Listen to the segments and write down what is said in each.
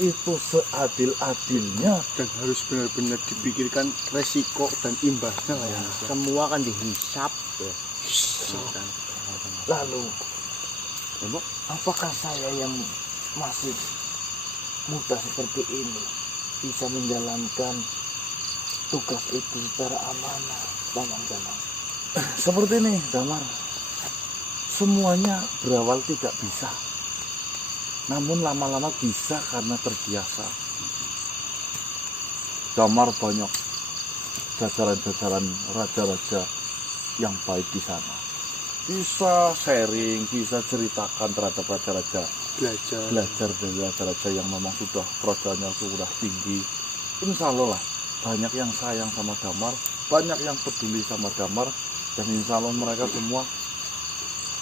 itu seadil-adilnya dan harus benar-benar dipikirkan resiko dan imbasnya lah ya. Semua kan dihisap ya. Lalu apakah saya yang masih muda seperti ini bisa menjalankan tugas itu secara amanah, Paman Danang? Seperti ini, Damar. Semuanya berawal tidak bisa, namun lama-lama bisa karena terbiasa. Damar banyak jajaran-jajaran raja-raja yang baik di sana. Bisa sharing, bisa ceritakan terhadap raja-raja, belajar dari raja-raja yang memang sudah kerajaannya sudah tinggi. Insya Allah lah, banyak yang sayang sama Damar, banyak yang peduli sama Damar, dan insya Allah mereka semua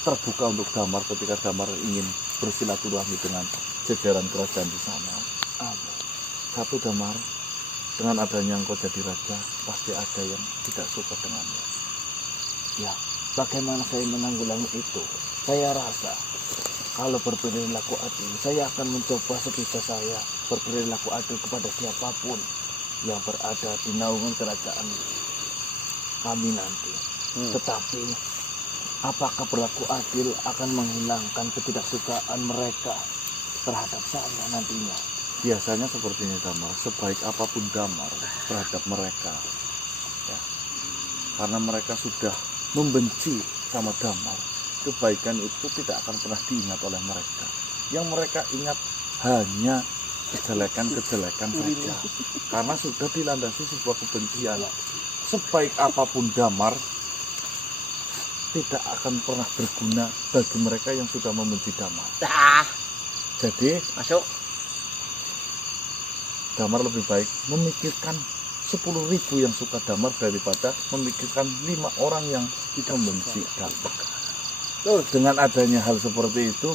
terbuka untuk Damar ketika Damar ingin bersilaturahmi dengan jajaran kerajaan di sana. Satu, Damar, dengan adanya engkau jadi raja, pasti ada yang tidak suka denganmu. Ya, bagaimana saya menanggulangi itu? Saya rasa kalau berperilaku adil, saya akan mencoba sebisa saya berperilaku adil kepada siapapun yang berada di naungan kerajaan kami nanti. Tetapi apakah berlaku adil akan menghilangkan ketidaksukaan mereka terhadap saya nantinya? Biasanya seperti ini, Damar. Sebaik apapun Damar terhadap mereka, ya, karena mereka sudah membenci sama Damar, kebaikan itu tidak akan pernah diingat oleh mereka. Yang mereka ingat hanya kejelekan-kejelekan saja, karena sudah dilandasi sebuah kebencian. Sebaik apapun Damar, tidak akan pernah berguna bagi mereka yang sudah membenci Damar. Jadi Masuk. Damar lebih baik memikirkan 10.000 yang suka Damar daripada memikirkan 5 orang yang tidak membenci Damar. Dengan adanya hal seperti itu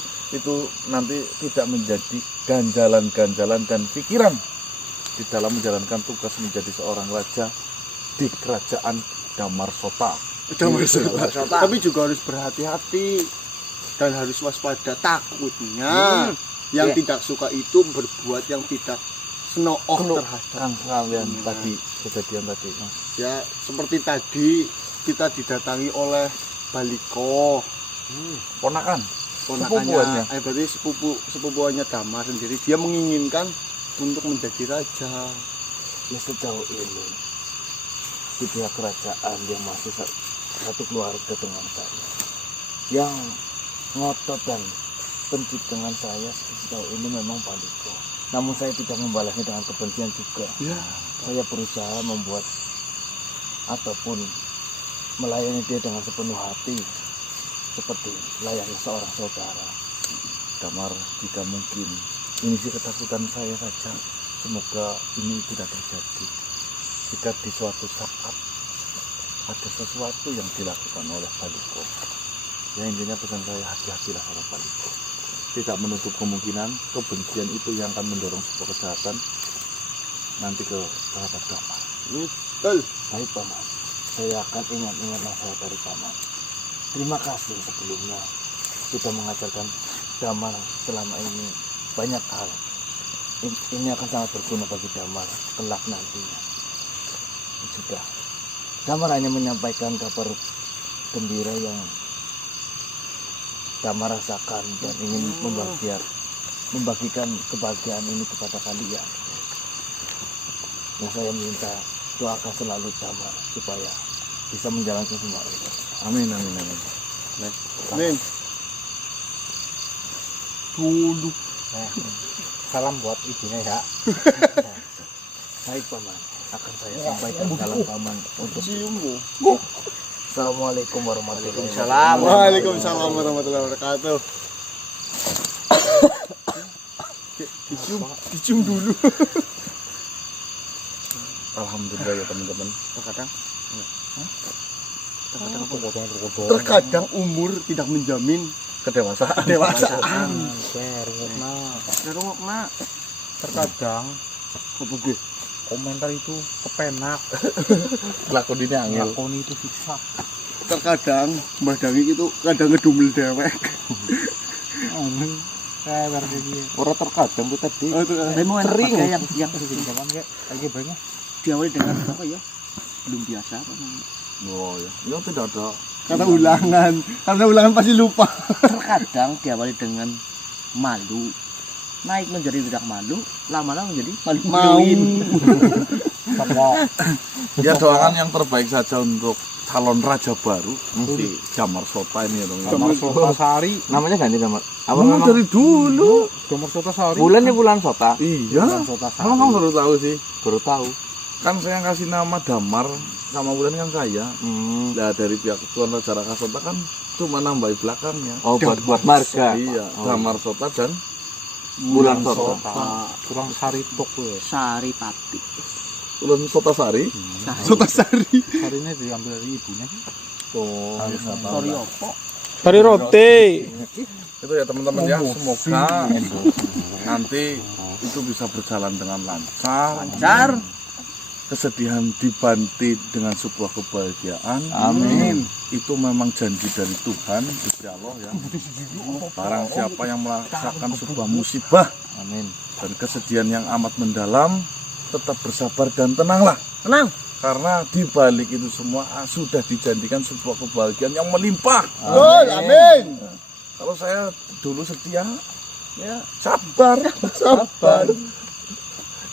nanti tidak menjadi ganjalan-ganjalan dan pikiran di dalam menjalankan tugas menjadi seorang raja di kerajaan Damarsota. Tapi juga harus berhati-hati dan harus waspada, takutnya yang tidak suka itu berbuat yang tidak senoh terhadap kalian tadi, kejadian tadi, Mas. Ya, seperti tadi kita didatangi oleh Baliko, sepupuannya. berarti sepupuannya Damar sendiri. Dia menginginkan untuk menjadi raja. Ya, sejauh ini di pihak kerajaan yang masih satu keluarga dengan saya, yang ngotot dan benci dengan saya sejauh ini memang Baliko. Namun saya tidak membalasnya dengan kebencian juga. Ya. Saya berusaha membuat ataupun melayani dia dengan sepenuh hati, seperti layaknya seorang saudara. Damar, jika mungkin ini sih ketakutan saya saja, semoga ini tidak terjadi. Jika di suatu saat ada sesuatu yang dilakukan oleh Baliko, ya intinya pesan saya, hati-hatilah sama Baliko. Tidak menutup kemungkinan kebencian itu yang akan mendorong sebuah kejahatan nanti ke terhadap Damar. Betul. Baik, Paman, saya akan ingat-ingat nasihat dari Paman. Terima kasih sebelumnya sudah mengajarkan Damar selama ini banyak hal. Ini akan sangat berguna bagi Damar kelak nantinya. Sudah, Damar hanya menyampaikan kabar gembira yang Damar rasakan dan ingin membagikan kebahagiaan ini kepada kalian. Yang saya minta doakan selalu Damar supaya bisa menjalankan semua itu. Amin, amin, amin. Amin. Dulu. Salam buat ibunya ya. Baik, Paman, akan saya sampaikan salam Paman untuk Ciummu. Assalamualaikum warahmatullahi Waalaikumsalam. wabarakatuh. Waalaikumsalam warahmatullahi wabarakatuh. Dicium dulu. Alhamdulillah ya teman-teman. Terkadang umur tidak menjamin Kedewasaan. Rungokna. Terkadang Apa ge? komentar itu kepenak, Lakon ini angel. lakoni itu susah. Terkadang Mbah Dangi itu kadang ngedumel dewek. Kayak dia. Orang terkadang bu tadi. Memang enak Sering. pakai yang Jalan kayak lagi banyak. diawali dengan apa ya? Belum biasa apa namanya? Oh ya, ya tidak ada. Karena ulangan pasti lupa. Terkadang diawali dengan malu, naik menjadi tidak malu, lama-lama menjadi Mau. malu-maluin. Ya doakan yang terbaik saja untuk calon raja baru si Damar Sota ini ya dong. Damar Sota Sari. Namanya ganti Damar. Apa Memang memang dari dulu. Damar Sota Sari. bulan ya bulan Sota? Iya. Damar Sota Sari. Kamu baru tahu sih. Baru tahu. Kan saya yang kasih nama Damar sama Bulan kan saya. Nah dari pihak Tuan Raja Raka Sota kan cuma nambahin belakangnya. Oh buat marga. Iya, Damar Sota dan Bulan Sota. Kurang Sari tok ya. Sari Pati. Bulan Sota Sari. Sotasari. Sari ini diambil dari ibunya. Oh, Sorry opo? Sari roti. itu ya teman-teman ya, semoga nanti itu bisa berjalan dengan lancar. Lancar. Kesedihan dibanti dengan sebuah kebahagiaan. Amin. Itu memang janji dari Tuhan, Gusti Allah ya. Barang siapa yang merasakan sebuah musibah Amin. dan kesedihan yang amat mendalam, tetap bersabar dan tenanglah. Tenang. Karena di balik itu semua sudah dijanjikan sebuah kebahagiaan yang melimpah. Amin. Kalau saya dulu setia, Ya, sabar.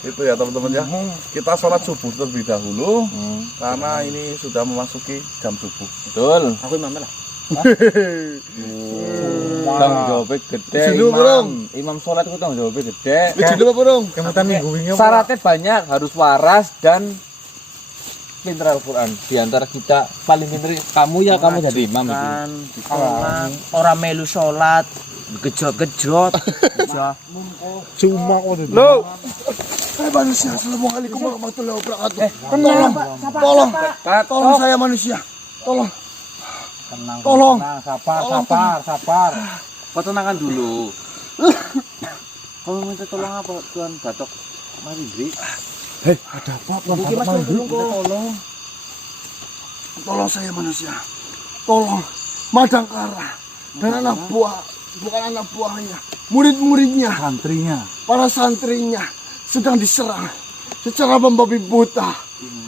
Itu ya teman-teman ya. Kita sholat subuh terlebih dahulu karena ini sudah memasuki jam subuh. Betul. aku imam lah. Tanggung jawabnya gede. Dulu, Bro. Imam sholat itu tanggung jawabnya gede. Jadi apa, Bro? Kemudian minggu ini Syaratnya banyak, harus waras dan pinter Al-Quran. Di antara kita paling pinter kamu ya, kamu jadi imam itu. Kan ditolak, orang melu sholat, gejrot-gejrot. Ya. cuma kok itu. Hai manusia, assalamualaikum warahmatullahi wabarakatuh. Tolong saya manusia. Tolong. Tolong. Sabar. Kau tenangkan dulu. Kamu minta tolong apa Tuan Batok? Mari beri. Ada apa? Mungkin mas tolong kok. Tolong saya manusia. Tolong Madangkara dan anak buah, bukan anak buahnya, murid-muridnya, Santrinya. para santrinya sedang diserang secara membabi buta.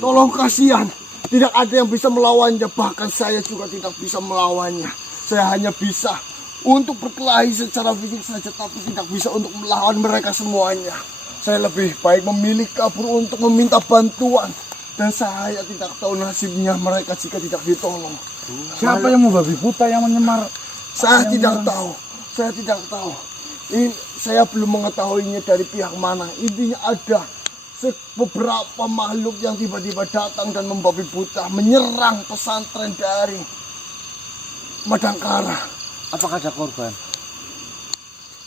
Tolong kasihan, tidak ada yang bisa melawannya, bahkan saya juga tidak bisa melawannya. Saya hanya bisa untuk berkelahi secara fisik saja, tapi tidak bisa untuk melawan mereka semuanya. Saya lebih baik memilih kabur untuk meminta bantuan, dan saya tidak tahu nasibnya mereka jika tidak ditolong. Siapa yang membabi buta yang menyemar? Saya tidak tahu. Saya tidak tahu. Ini saya belum mengetahuinya dari pihak mana. Intinya ada beberapa makhluk yang tiba-tiba datang dan membabi buta menyerang pesantren dari Madangkara. Apakah ada korban?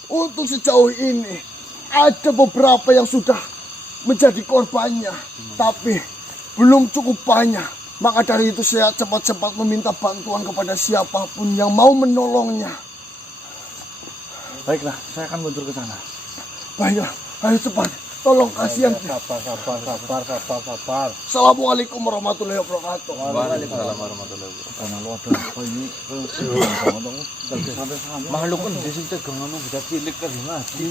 Untuk sejauh ini ada beberapa yang sudah menjadi korbannya, tapi belum cukup banyak. Maka dari itu saya cepat-cepat meminta bantuan kepada siapapun yang mau menolongnya. Baiklah, saya akan mundur ke sana. Baiklah, ayo cepat. Tolong kasihan. Sabar. Assalamualaikum warahmatullahi wabarakatuh. Waalaikumsalam warahmatullahi wabarakatuh. Karena lo ada apa ini? Sampai Makhluk kan di situ gangan udah cilik kan mati.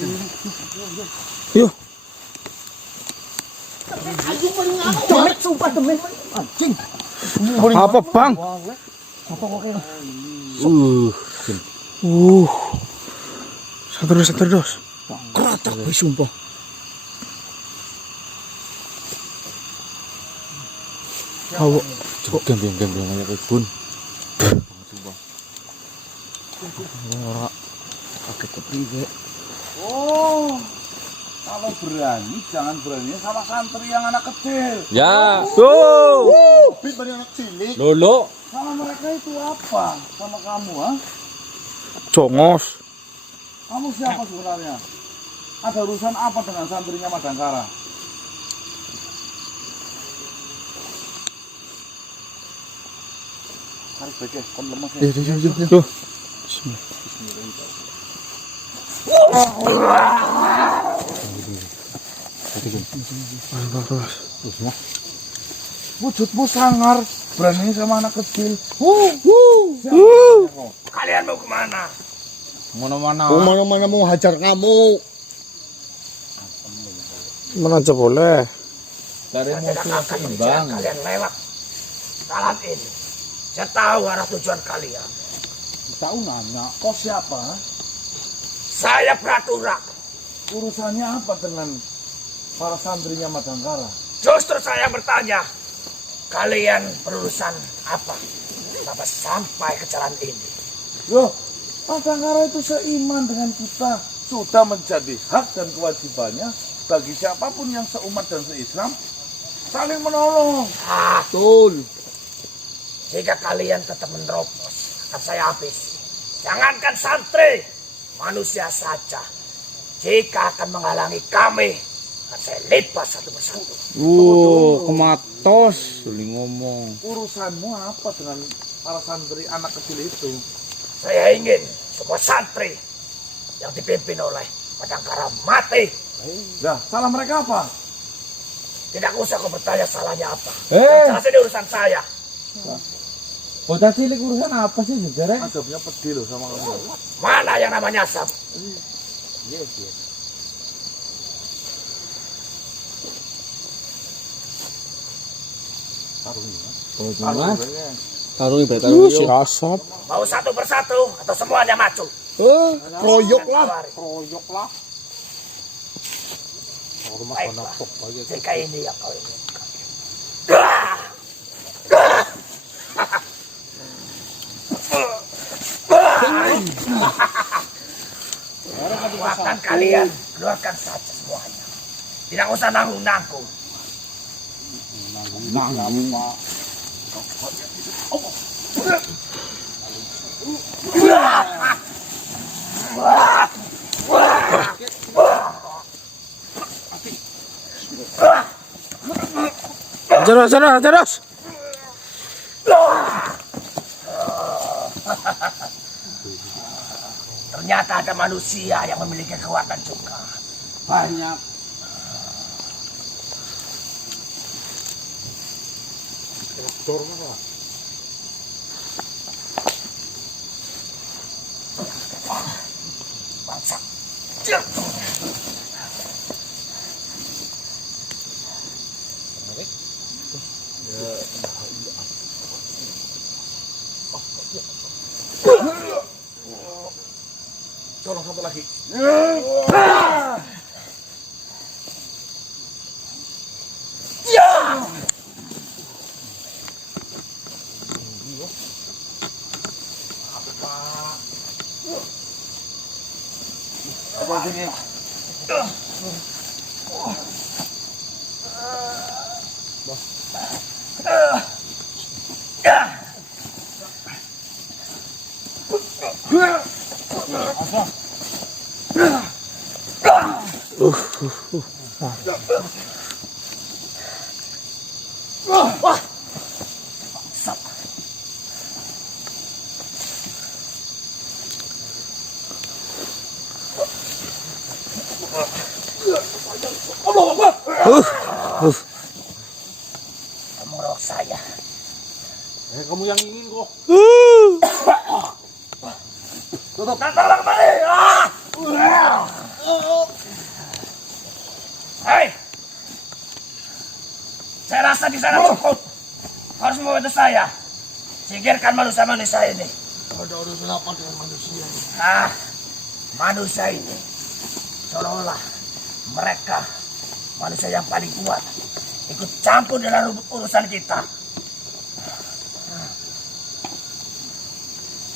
Apa bang? Terus. Keratak gue sumpah. Awak. Cukup gembeng-gembeng aja ke bun. Pakai kepriwe. Oh, kalau berani jangan berani sama santri yang anak kecil. Ya. Tuh. Bit dari anak cilik. Lolo. Sama mereka itu apa? Sama kamu, ha? Jongos. Kamu siapa sebenarnya? Ada urusan apa dengan santrinya Madangkara? Tarik baik ya, kon lemas ya. Tuh. Wujudmu sangar, berani sama anak kecil. Kalian mau kemana? Mana-mana. Kemana-mana mau hajar kamu. Mana aja boleh. Cari musuh yang seimbang. Kalian lewat jalan ini. Saya tahu arah tujuan kalian. Tahu nanya. Kau siapa? Saya Pratura. Urusannya apa dengan para santrinya Madangkara? Justru saya bertanya, kalian berurusan apa? Sampai sampai ke jalan ini. Loh, Madangkara itu seiman dengan kita. Sudah menjadi hak dan kewajibannya bagi siapapun yang seumat dan seislam saling menolong. Betul. Jika kalian tetap menerobos, akan saya habisi. Jangankan santri, manusia saja. Jika akan menghalangi kami, akan saya lipat satu persatu. Kematos. Suli ngomong. Urusanmu apa dengan para santri anak kecil itu? Saya ingin semua santri yang dipimpin oleh Madangkara mati. Nah, salah mereka apa? Tidak usah kau bertanya salahnya apa. Yang jelas ini urusan saya. Bocah cilik urusan apa sih sejarah? Adabnya pedih loh sama kamu. Mana yang namanya asap? Mas, Tarung ibarat tarung. Si asap. Mau satu persatu atau semuanya maju? Kroyok lah. Royok lah. Baiklah, jika ini yang kau inginkan. Kekuatan kalian keluarkan saja semuanya. Tidak usah nanggung-nanggung. Jelas. Ternyata ada manusia yang memiliki kekuatan juga. Banyak. Bangsa. Tolong satu lagi. Mengerok saya. Kamu yang ingin kok. Tutup tolong kembali. Hei, saya rasa di sana cukup. Harus membantu saya. Singkirkan manusia-manusia ini. Ada urusan apa dengan manusia ini? Manusia ini seolah-olah mereka manusia yang paling kuat ikut campur dalam urusan kita.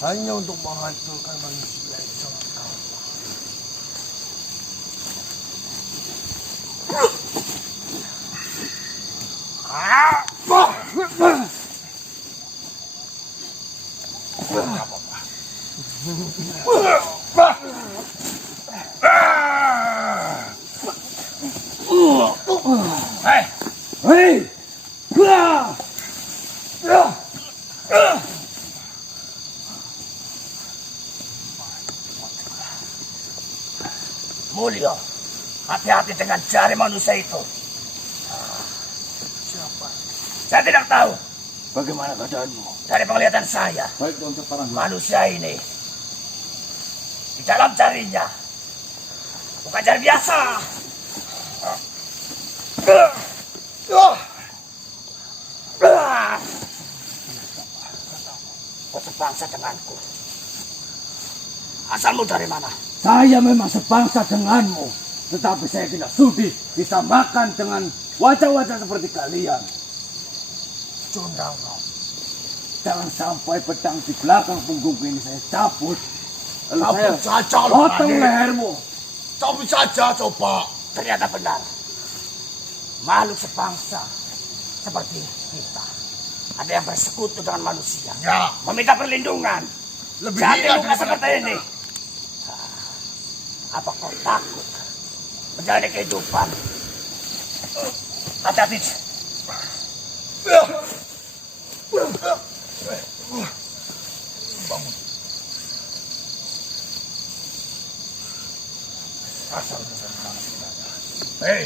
Hanya untuk menghancurkan manusia itu sama kau. Hei, Mulyo, hati-hati dengan jari manusia itu. Siapa? Saya tidak tahu. Bagaimana keadaanmu? Dari penglihatan saya, Baik, Tuan Separang. manusia ini dalam jarinya. Bukan jari biasa. Kau sebangsa denganku. Asalmu dari mana? Saya memang sebangsa denganmu, tetapi saya tidak sudi disamakan dengan wajah-wajah seperti kalian. Cundango. Jangan sampai pedang di belakang punggungku ini saya cabut. Lalu Cabut saya saja, potong Raden. lehermu. Cabut saja coba. Ternyata benar. Makhluk sebangsa seperti kita. Ada yang bersekutu dengan manusia. Ya. Meminta perlindungan. Lebih Jadi hina luka daripada seperti kita. ini. Apa kau takut menjalani kehidupan? Hati-hati. Bangun. Asal dari mana sebenarnya? Hei.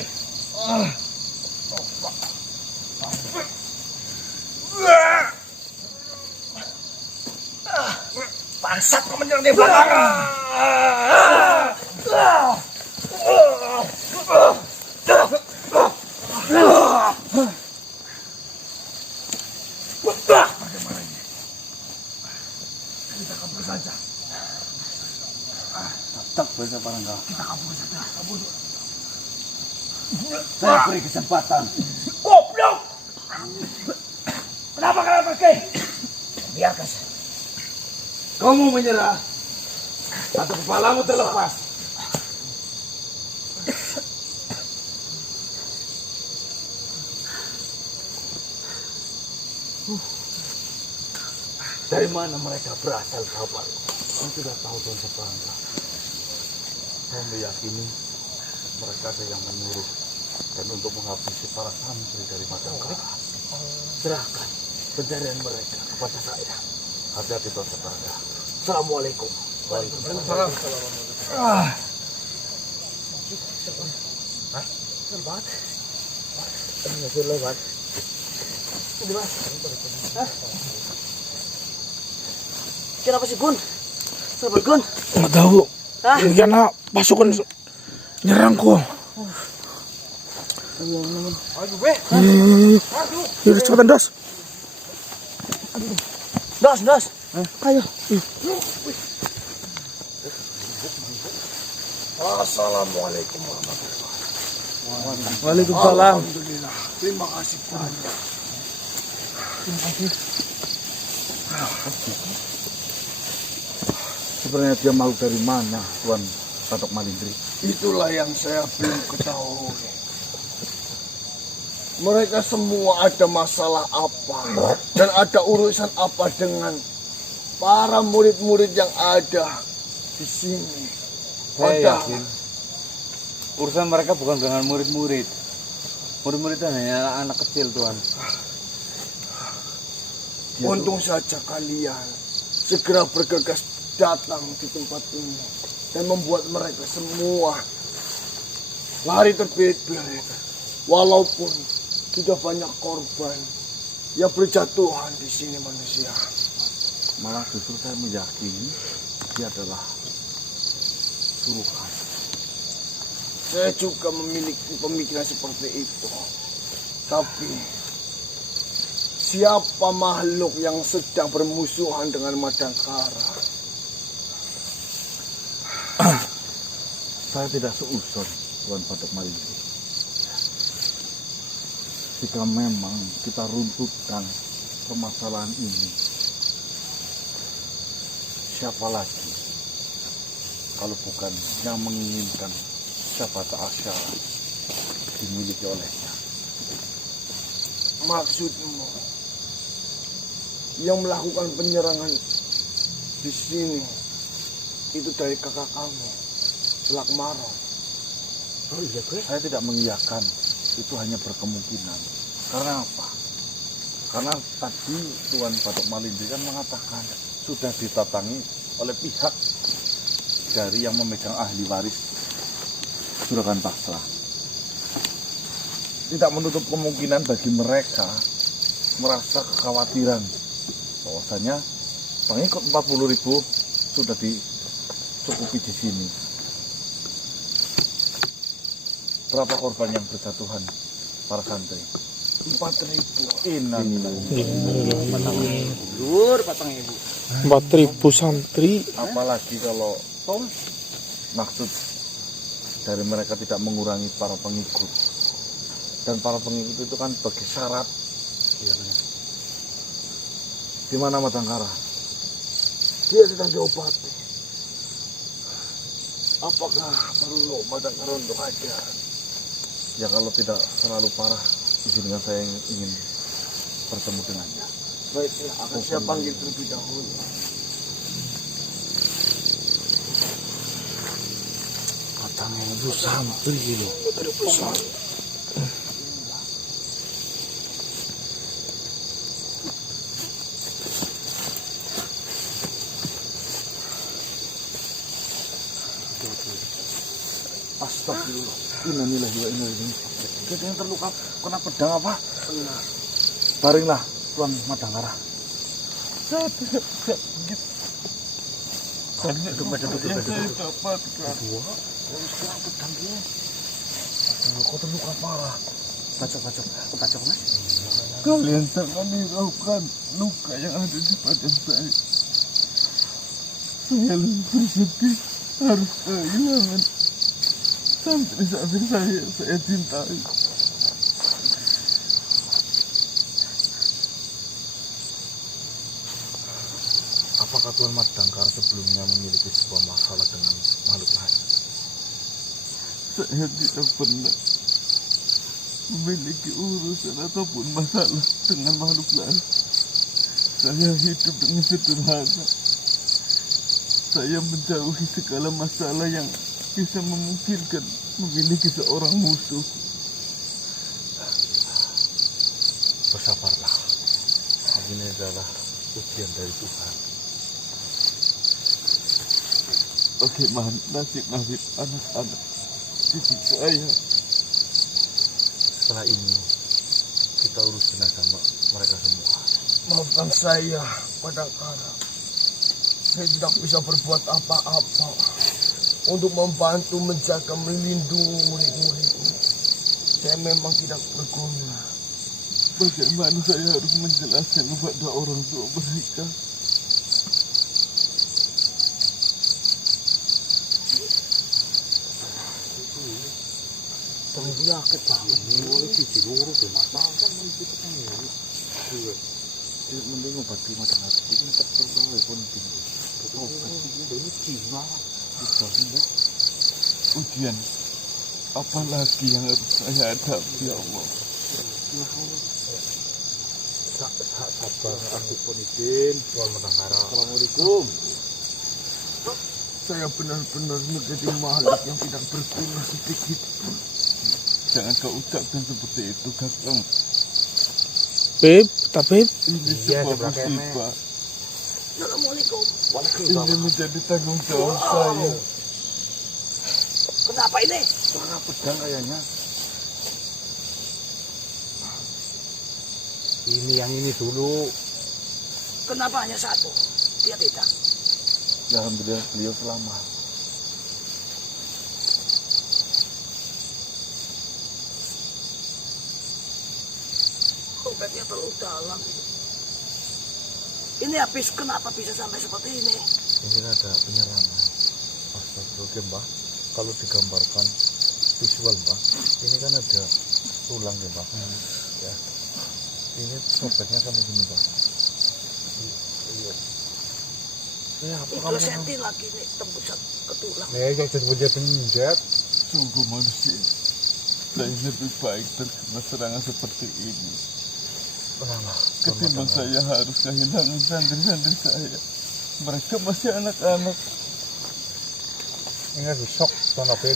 Bangsat kau menyerang di belakang. Bagaimana ini? Kita kabur saja. Tak bisa Parangga. Kita kabur saja. Kabur. Saya beri kesempatan. Goblok! Kenapa kalian pergi? Biarkan saja. Kamu menyerah atau kepalamu terlepas. Dari mana mereka berasal, sahabat? Saya tidak tahu Tuan Separangga. Saya meyakini mereka ada yang menyuruh dan untuk menghabisi para santri dari Madangkara. Serahkan pencarian mereka kepada saya. Hati-hati Tuan Separangga. Assalamualaikum. Waalaikumsalam. Kenapa sih Gun? Sahabat Gun? Nggak tahu. Karena pasukan nyerangku. Yuk, cepetan Das. Das. Ayo. Assalamualaikum warahmatullahi wabarakatuh. Waalaikumsalam. Alhamdulillah. Terima kasih banyak. Sebenarnya dia malu dari mana Tuan Batok Malindri? Itulah yang saya belum ketahui. Mereka semua ada masalah apa dan ada urusan apa dengan para murid-murid yang ada di sini. Saya Padahal yakin urusan mereka bukan dengan murid-murid. Murid-murid itu hanya anak kecil, Tuan. untung saja kalian segera bergegas datang di tempat ini dan membuat mereka semua lari terbirit-birit. Walaupun sudah banyak korban yang berjatuhan di sini manusia. Malah justru saya meyakini dia adalah suruhan. Saya juga memiliki pemikiran seperti itu. Tapi siapa makhluk yang sedang bermusuhan dengan Madangkara? Saya tidak seuson Tuan Batok Malindri. Jika memang kita runtutkan permasalahan ini, siapa lagi kalau bukan yang menginginkan Syafaat Asyara dimiliki olehnya? Maksudmu yang melakukan penyerangan di sini itu dari kakak kamu, Selakmaro? Oh iya, saya tidak mengiyakan, itu hanya berkemungkinan. Karena apa? Karena tadi Tuan Batok Malindri kan mengatakan sudah ditatangi oleh pihak dari yang memegang ahli waris Juragan Pasra. Tidak menutup kemungkinan bagi mereka merasa kekhawatiran bahwasanya pengikut 40.000 sudah cukupi di sini. Berapa korban yang berjatuhan para santri? 4.000. Innalillahi. 4.000 santri. Apalagi kalau maksud dari mereka tidak mengurangi para pengikut. Dan para pengikut itu kan bagi syarat. Di mana Madangkara? Dia sedang diobati. Apakah perlu Madangkara untuk ajar? Ya kalau tidak terlalu parah, izinkan saya yang ingin bertemu dengannya. Baiklah, akan saya panggil terlebih dahulu. Astagfirullah. Innalillahi wa inna ilaihi raji'un. Kita yang terluka kena pedang apa? Baringlah Tuan Madangkara. Saya tidak begitu. Yang saya dapatkan. Sekarang pedang dia. Kau terluka parah. Baca mas. Kalian jangan hiraukan luka yang ada di badan saya. Saya lebih bersedih harus kehilangan santri-santri saya cintai. Apakah Tuan Madangkara sebelumnya memiliki sebuah masalah dengan makhluk lain? Saya tidak pernah memiliki urusan ataupun masalah dengan makhluk lain. Saya hidup dengan sederhana. Saya menjauhi segala masalah yang bisa memungkinkan memiliki seorang musuh. Bersabarlah. Ini adalah ujian dari Tuhan. Bagaimana nasib anak-anak didik saya? Setelah ini kita urus jenazah mereka semua. Maafkan saya, Madangkara. Saya tidak bisa berbuat apa-apa untuk membantu menjaga melindungi murid-muridmu. Saya memang tidak berguna. Bagaimana saya harus menjelaskan kepada orang tua mereka? Mending obat di Madangkara ini terlalu penting. Ujian apa lagi yang harus saya hadapi, ya Allah? Sabar, pun izin, Tuan Madangkara. Assalamualaikum. Saya benar-benar menjadi makhluk yang tidak berguna sedikit pun. Jangan kau ucapkan seperti itu, Kakang. Beb, Beb. Ini sebuah musibah. Assalamualaikum. Ini menjadi tanggung jawab saya. Kenapa ini? Karena pedang kayaknya. Ini yang ini dulu. Kenapa hanya satu? Dia tidak. Alhamdulillah beliau selamat. Obatnya terlalu dalam. Ini habis kenapa bisa sampai seperti ini? Ini ada penyerangan. Astagfirullah, Mbah. Kalau digambarkan visual, Mbah, ini kan ada tulang, ya, Mbah. Ya. Ini sobeknya kan begini, Mbah. Ya, apa 3 senti lagi nih tembusan ke tulang. Yang jadi penjat. Sungguh manusia. Saya lebih baik terkena serangan seperti ini. Ketimbang saya harus kehilangan santri-santri saya. Mereka masih anak-anak. Ini harus shock, Tuan Abid.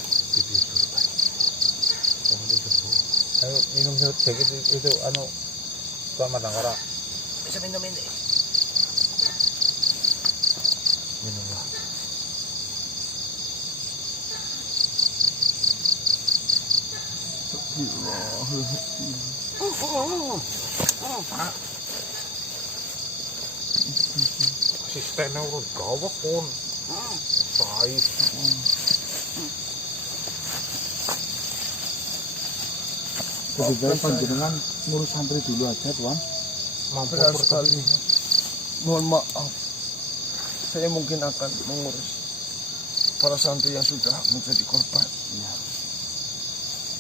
Ayo minum sedikit itu Tuan Madangkara. Bisa minum ini. Minumlah. Asistennya urut gawak pun. Baik. Lebih baik panjenengan ngurus santri dulu aja, Tuan. Benar sekali. Mohon maaf. Saya mungkin akan mengurus para santri yang sudah menjadi korban. Ya.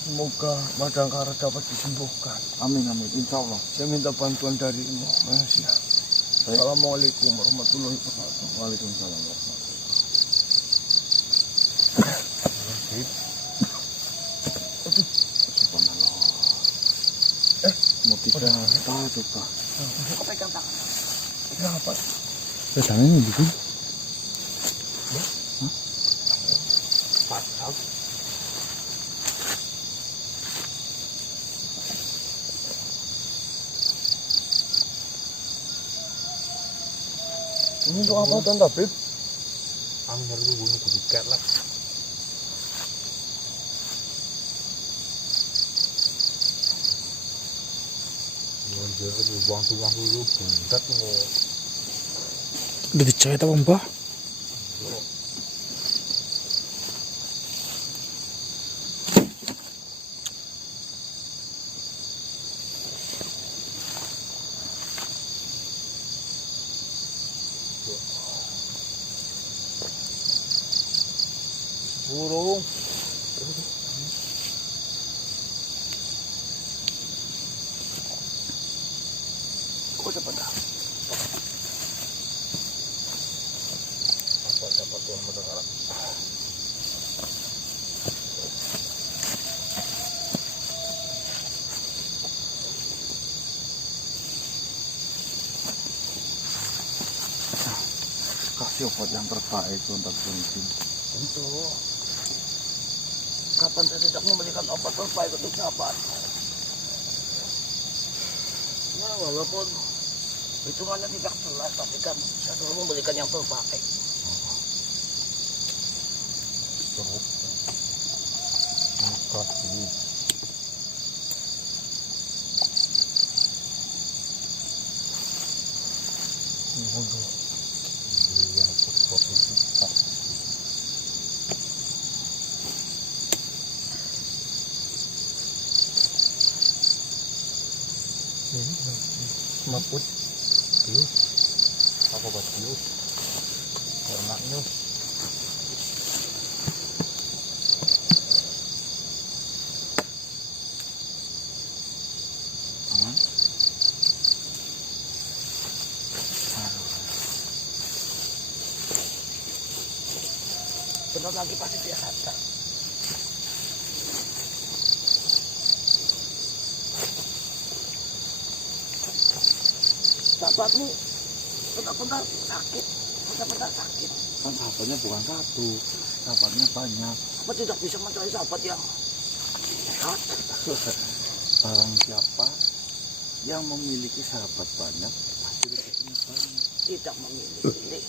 Semoga Madangkara dapat disembuhkan. Amin, amin. Insya Allah. Saya minta bantuan darimu, Malaysia. Baik. Assalamualaikum warahmatullahi wabarakatuh. Waalaikumsalam warahmatullahi Subhanallah. Mau tidak tahu coba. Kau pegang tangan. Kenapa? Pedangnya gitu. Ini untuk apa, Tuan Tabib? Angger ku ngono kudu ketlek. Anjir ku buang dulu bundat ngo. Udah dicait apa, Mbah? Burung. Kau dapat dah. Dapat Tuan Madangkara. Kasih obat yang terbaik untuk kunci. Tentu. Kapan saya tidak memberikan obat terbaik untuk sahabat? Ya, walaupun hitungannya tidak jelas, tapi kan saya selalu memberikan yang terbaik. Kasih. Maput. Bius. Apa buat bius? Warnanya. Aman. Bentar lagi pasti dia sadar. Sahabatmu benar-benar sakit, benar-benar sakit. Kan sahabatnya bukan satu, sahabatnya banyak. Apa tidak bisa mencari sahabat yang sehat? Barang siapa yang memiliki sahabat banyak, pasti rezekinya banyak. Tidak memilih.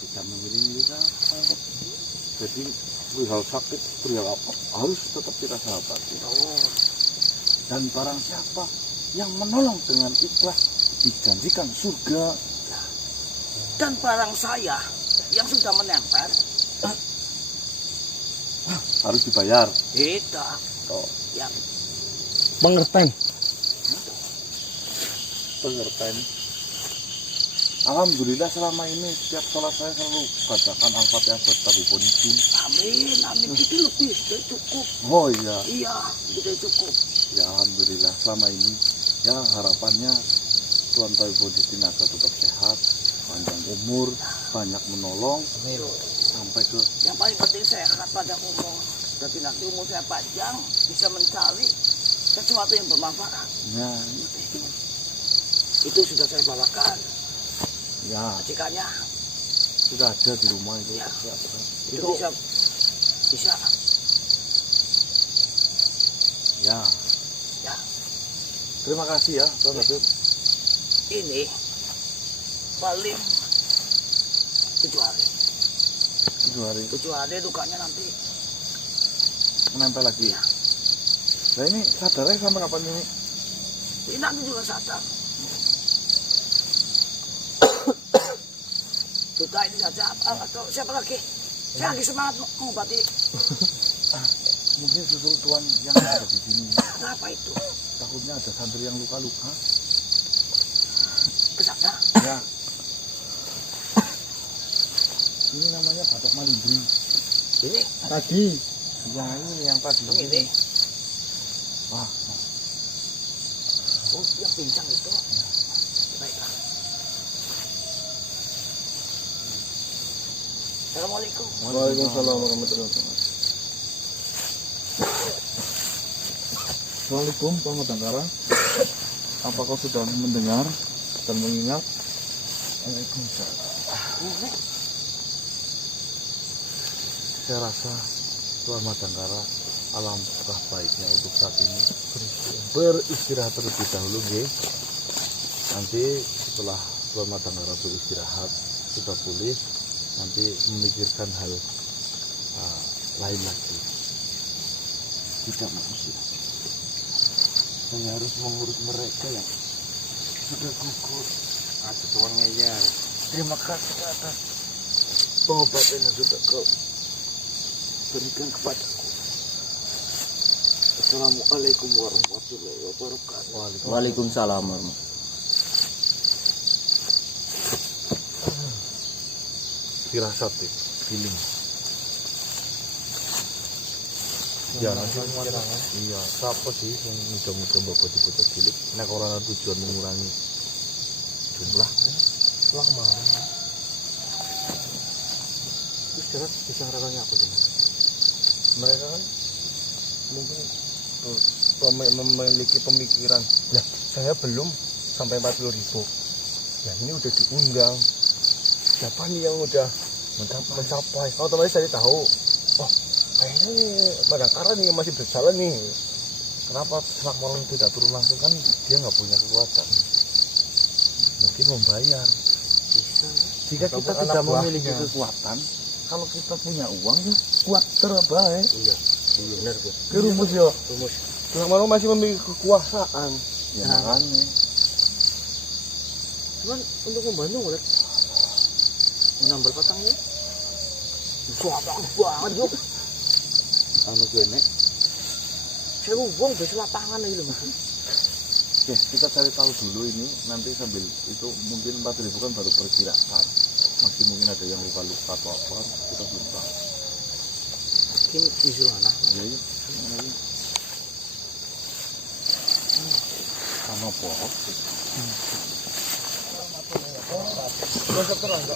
Tidak memilih sahabat. Jadi perihal sakit, perihal apa, harus tetap kita sahabati. Dan barang siapa yang menolong dengan ikhlas, dijanjikan surga. Dan barang saya yang sudah menempel, Harus dibayar. tidak. Oh, Yang Pengertian. pengertian. Alhamdulillah selama ini setiap sholat saya selalu bacakan Al-Fatihah buat tabibun izin. amin, amin. Itu lebih dari cukup. Oh iya, Iya, sudah cukup. ya Alhamdulillah selama ini ya harapannya Tuan Tabibun izin agar tetap sehat, panjang umur, banyak menolong sampai ke Yang paling penting sehat pada umur. Tapi nanti umur saya panjang, bisa mencari sesuatu yang bermanfaat. ya, Itu sudah saya bawakan. ya Majikannya, sudah ada di rumah itu. Ya. Ya, itu bisa. ya. Ya. Terima kasih ya Tuan Tabib. Ini paling 7 hari. 7 hari 7 hari dukanya nanti. menempel lagi. Ya. Nah ini sadarnya sampai kapan ini? Ini nanti juga sadar. Duta ini saja atau siapa lagi? Saya lagi semangat mengobati. Mungkin susul tuan yang ada di sini. Kenapa itu? Takutnya ada santri yang luka-luka. Ke sana? Ya. Ini namanya batok malindri. Ini Tadi Ya ini yang tadi. ini. Wah, Oh, yang pincang itu. Baiklah. Assalamualaikum. Waalaikumsalam warahmatullahi wabarakatuh. Assalamualaikum Pak Madangkara. Apa kau sudah mendengar dan mengingat? Waalaikumsalam. Saya rasa Tuan Madangkara alangkah baiknya untuk saat ini beristirahat terlebih dahulu, nggih. Nanti setelah Tuan Madangkara beristirahat sudah pulih, nanti memikirkan hal lain lagi. Tidak manusia. Saya harus mengurus mereka yang sudah gugur. Ada tuan ngeyel. Terima kasih atas pengobatan yang sudah kau berikan kepadaku. Assalamualaikum warahmatullahi wabarakatuh. Waalaikumsalam warahmatullahi. Firasat, feeling. Ya, nanti iya, siapa sih yang mudah-mudah bapak di bocah cilik? Nek orang tujuan mengurangi jumlah Lamaran. Terus jelas bisa rasanya apa gimana? mereka kan mungkin memiliki pemikiran, lah saya belum sampai 40.000, ya ini udah diundang, siapa nih yang udah mencapai. Otomatis saya tahu, oh kayaknya nih Madangkara nih masih berjalan nih, kenapa Semak Marong tidak turun langsung, kan dia nggak punya kekuatan, mungkin membayar. Jika kita tidak memiliki kekuatan, kalau kita punya uang ya kuat terbaik. Iya benar Bu. Itu rumus ya. Rumus. Semak Marong masih memiliki kekuasaan. Ya makanya. Cuman untuk membantu ngeliat menambal patangnya. Suapang banget yuk. Anu kene. Saya uang bisa lapangan ini loh. Oke, kita cari tahu dulu ini, nanti sambil itu mungkin 4.000 kan baru perkiraan. Masih mungkin ada yang luka-luka atau apa, kita belum tahu. Kim misul anak. Ya, iya. Sama pohon.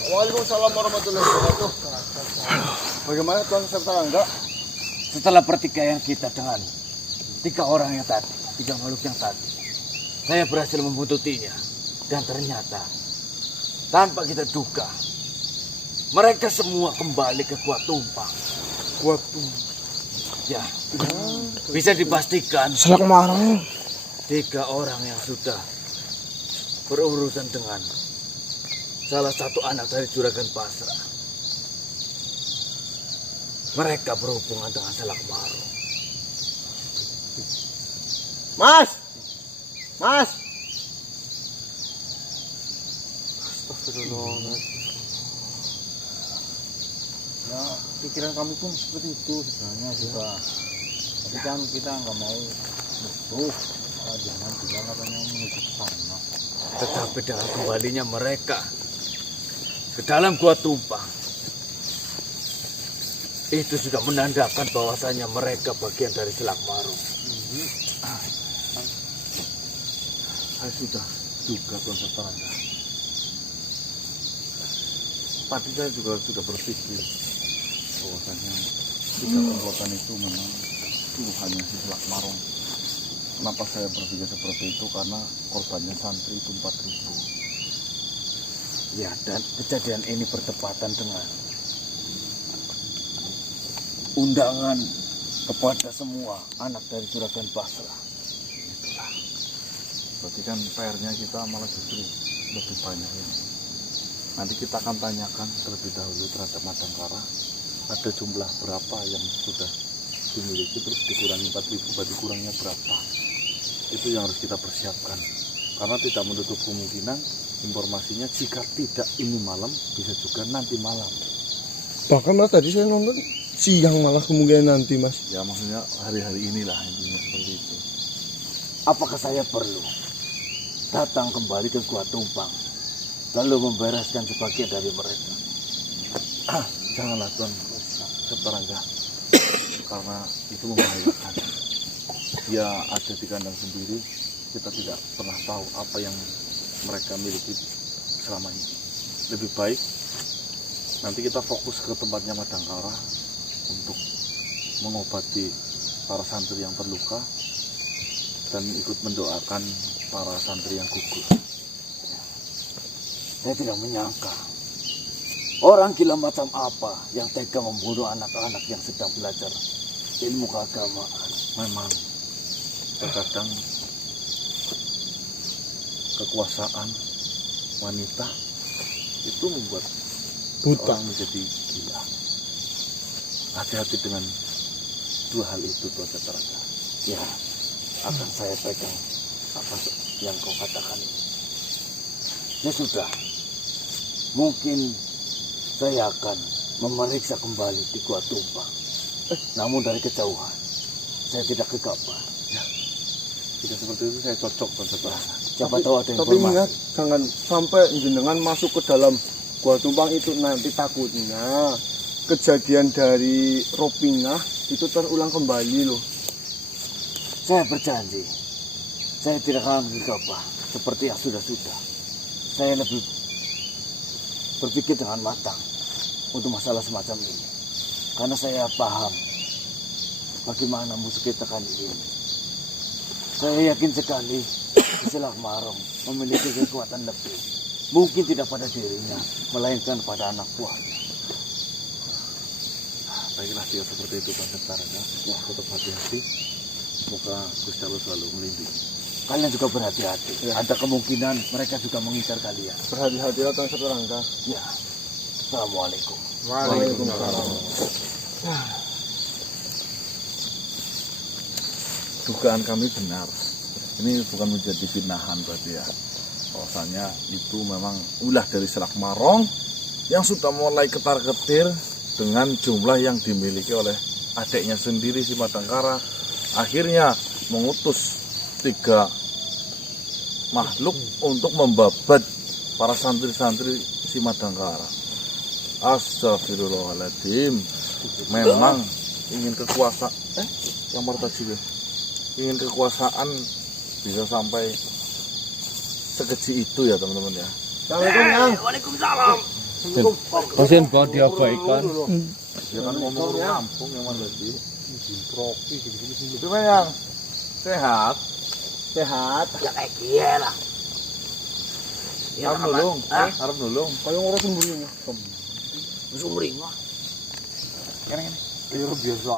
Waalaikumsalam warahmatullahi wabarakatuh. Bagaimana Tuan Serta Setelah pertikaian kita dengan 3 orang yang tadi, 3 makhluk yang tadi, saya berhasil membuntutinya. Dan ternyata tanpa kita duga, mereka semua kembali ke Gua Tumpang. Ya, bisa dipastikan Semak Marong. 3 orang yang sudah berurusan dengan salah satu anak dari Juragan Pasra. Mereka berhubungan dengan Semak Marong. Mas. Ya, pikiran kami pun seperti itu sebenarnya juga. Tapi kan kita nggak mau betul. Jangan bilang katanya menuju ke sana. Tetapi dengan kembalinya mereka ke dalam Gua Tumpang, itu juga menandakan bahwasanya mereka bagian dari Semak Marong. Saya sudah juga Tuan Setarangga. Tadi saya juga sudah berpikir bahwasanya 3 komplotan itu memang tuduhannya si Semak Marong. Kenapa saya berpikir seperti itu? Karena korbannya santri itu 4.000. Ya, dan kejadian ini bertepatan dengan undangan kepada semua anak dari Juragan Pasra. Itulah. Berarti kan PR-nya kita malah justru lebih banyak ini. Nanti kita akan tanyakan terlebih dahulu terhadap Madangkara. Ada jumlah berapa yang sudah dimiliki, terus dikurangi 4.000, berarti kurangnya berapa. Itu yang harus kita persiapkan. Karena tidak menutup kemungkinan informasinya jika tidak ini malam bisa juga nanti malam. Bahkan mas tadi saya nonton siang malah kemungkinan nanti mas. Ya maksudnya hari-hari inilah intinya seperti itu. Apakah saya perlu datang kembali ke Gua Tumpang lalu membereskan sebagian dari mereka? Janganlah Tuan Setarangga, karena itu membahayakan. Dia ada di kandang sendiri, kita tidak pernah tahu apa yang mereka miliki selama ini. Lebih baik nanti kita fokus ke tempatnya Madangkara untuk mengobati para santri yang terluka dan ikut mendoakan para santri yang gugur. Saya tidak menyangka orang gila macam apa yang tega membunuh anak-anak yang sedang belajar ilmu keagamaan. Memang terkadang kekuasaan wanita itu membuat orang menjadi gila. Hati-hati dengan dua hal itu Tuan Setarangga. Ya, akan saya pegang apa yang kau katakan ini. Ya sudah, mungkin saya akan memeriksa kembali di Gua Tumpang. Namun dari kejauhan, saya tidak gegabah. Jika seperti itu saya cocok Tuan Setarangga. Siapa tahu ada Tapi informasi. ingat, jangan sampai jenengan masuk ke dalam Gua Tumpang itu, nanti takutnya kejadian dari Ropinah itu terulang kembali loh. Saya berjanji, saya tidak akan gegabah seperti yang sudah-sudah. Saya lebih berpikir dengan matang untuk masalah semacam ini. Karena saya paham bagaimana musuh kita kali ini. Saya yakin sekali Kisanak Marong memiliki kekuatan lebih. Mungkin tidak pada dirinya, melainkan pada anak buahnya. Baiklah jika seperti itu Tuan Setarangga. Tetap hati-hati. Semoga Gusti Allah selalu melindungi. Kalian juga berhati-hati. Ada kemungkinan mereka juga mengincar kalian. Berhati-hatilah Tuan Setarangga. Ya. Assalamualaikum. Waalaikumsalam. Dugaan kami benar. Ini bukan menjadi fitnahan berarti ya. Bahwasanya itu memang ulah dari Kisanak Marong yang sudah mulai ketar-ketir dengan jumlah yang dimiliki oleh adiknya sendiri si Madangkara. Akhirnya mengutus 3 makhluk untuk membabat para santri-santri si Madangkara. Astagfirullahaladzim. Memang ingin kekuasaan yang martaji ingin kekuasaan bisa sampai sekeji itu ya teman-teman ya. Assalamualaikum Yang. Waalaikumsalam. Pasien bawa diabaikan. Ya kan ngomong kampung yang mana lagi. Trofi gini-gini. Gimana Yang? Sehat? Sehat. Ya kayak dia lah. Ya, Harap nulung. Harap nulung. Kalau ngurus sembunyinya. Sumring lah. Ini. Ayo biasa.